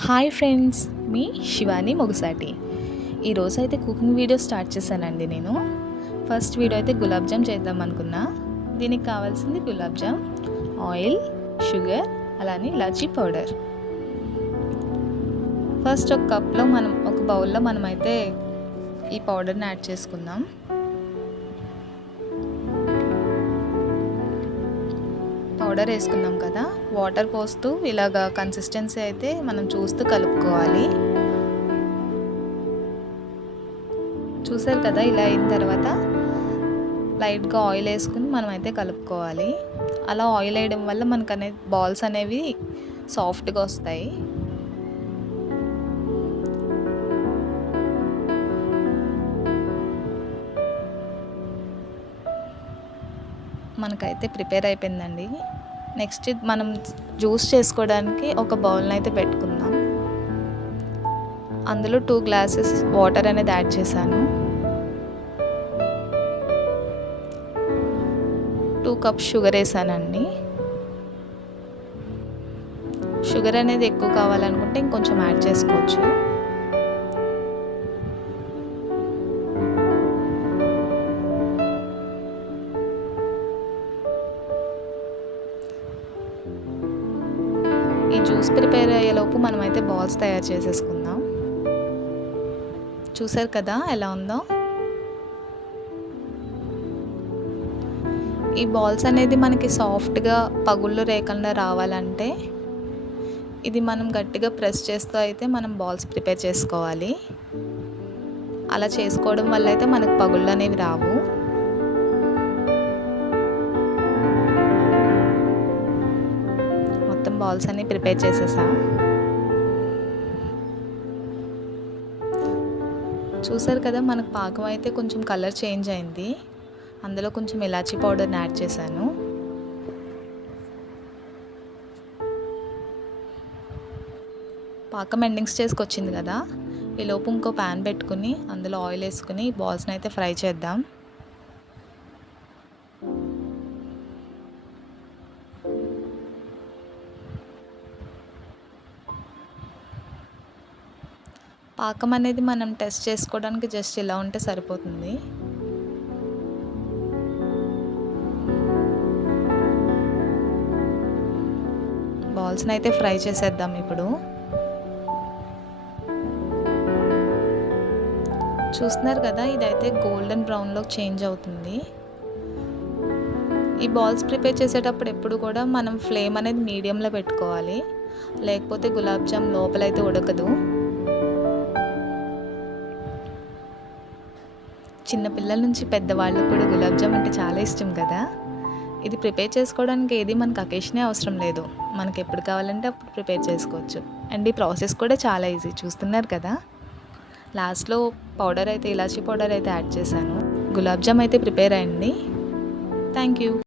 Hi friends, మీ శివాని మొగసాటి. ఈరోజు అయితే cooking video start చేశానండి. నేను ఫస్ట్ వీడియో అయితే గులాబ్ జామ్ చేద్దాం అనుకున్నా. దీనికి కావాల్సింది గులాబ్ జామ్, ఆయిల్, షుగర్, అలానే ఇలాచీ పౌడర్. ఫస్ట్ ఒక బౌల్లో మనమైతే ఈ పౌడర్ని యాడ్ చేసుకుందాం. పౌడర్ వేసుకున్నాం కదా, వాటర్ పోస్తూ ఇలాగా కన్సిస్టెన్సీ అయితే మనం చూస్తూ కలుపుకోవాలి. చూసారు కదా, ఇలా అయిన తర్వాత లైట్గా ఆయిల్ వేసుకుని మనం అయితే కలుపుకోవాలి. అలా ఆయిల్ వేయడం వల్ల మనకు బాల్స్ అనేవి సాఫ్ట్గా వస్తాయి. మనకైతే ప్రిపేర్ అయిపోయిందండి. నెక్స్ట్ మనం జ్యూస్ చేసుకోవడానికి ఒక బౌల్ని అయితే పెట్టుకుందాం. అందులో 2 గ్లాసెస్ వాటర్ అనేది యాడ్ చేశాను. 2 కప్స్ షుగర్ వేసానండి. షుగర్ అనేది ఎక్కువ కావాలనుకుంటే ఇంకొంచెం యాడ్ చేసుకోవచ్చు. ఈ జ్యూస్ ప్రిపేర్ అయ్యేలోపు మనమైతే బాల్స్ తయారు చేసేసుకుందాం. చూసారు కదా ఎలా ఉందో. ఈ బాల్స్ అనేది మనకి సాఫ్ట్గా పగుళ్ళు లేకుండా రావాలంటే ఇది మనం గట్టిగా ప్రెస్ చేస్తూ అయితే మనం బాల్స్ ప్రిపేర్ చేసుకోవాలి. అలా చేసుకోవడం వల్ల అయితే మనకు పగుళ్ళు అనేవి రావు. బాల్స్ అన్ని ప్రిపేర్ చేసేసా. చూసారు కదా, మనకు పాకం అయితే కొంచెం కలర్ చేంజ్ అయింది. అందులో కొంచెం ఇలాచీ పౌడర్ని యాడ్ చేశాను. పాకం ఎండింగ్ స్టేజ్కి వచ్చింది కదా, ఈలోపు ఇంకో ప్యాన్ పెట్టుకుని అందులో ఆయిల్ వేసుకుని బాల్స్ని అయితే ఫ్రై చేద్దాం. పాకం అనేది మనం టెస్ట్ చేసుకోవడానికి జస్ట్ ఇలా ఉంటే సరిపోతుంది. బాల్స్ని అయితే ఫ్రై చేసేద్దాం ఇప్పుడు. చూస్తున్నారు కదా, ఇదైతే గోల్డెన్ బ్రౌన్లో చేంజ్ అవుతుంది. ఈ బాల్స్ ప్రిపేర్ చేసేటప్పుడు ఎప్పుడు కూడా మనం ఫ్లేమ్ అనేది మీడియంలో పెట్టుకోవాలి, లేకపోతే గులాబ్ జామ్ లోపలైతే ఉడకదు. చిన్నపిల్లల నుంచి పెద్దవాళ్ళకు కూడా గులాబ్ జామ్ అంటే చాలా ఇష్టం కదా. ఇది ప్రిపేర్ చేసుకోవడానికి ఏది మనకు అకేషనే అవసరం లేదు, మనకి ఎప్పుడు కావాలంటే అప్పుడు ప్రిపేర్ చేసుకోవచ్చు. అండ్ ఈ ప్రాసెస్ కూడా చాలా ఈజీ. చూస్తున్నారు కదా, లాస్ట్లో ఇలాచీ పౌడర్ అయితే యాడ్ చేశాను. గులాబ్ జామ్ అయితే ప్రిపేర్ అయ్యింది. Thank you.